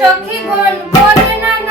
সখী গণ করে না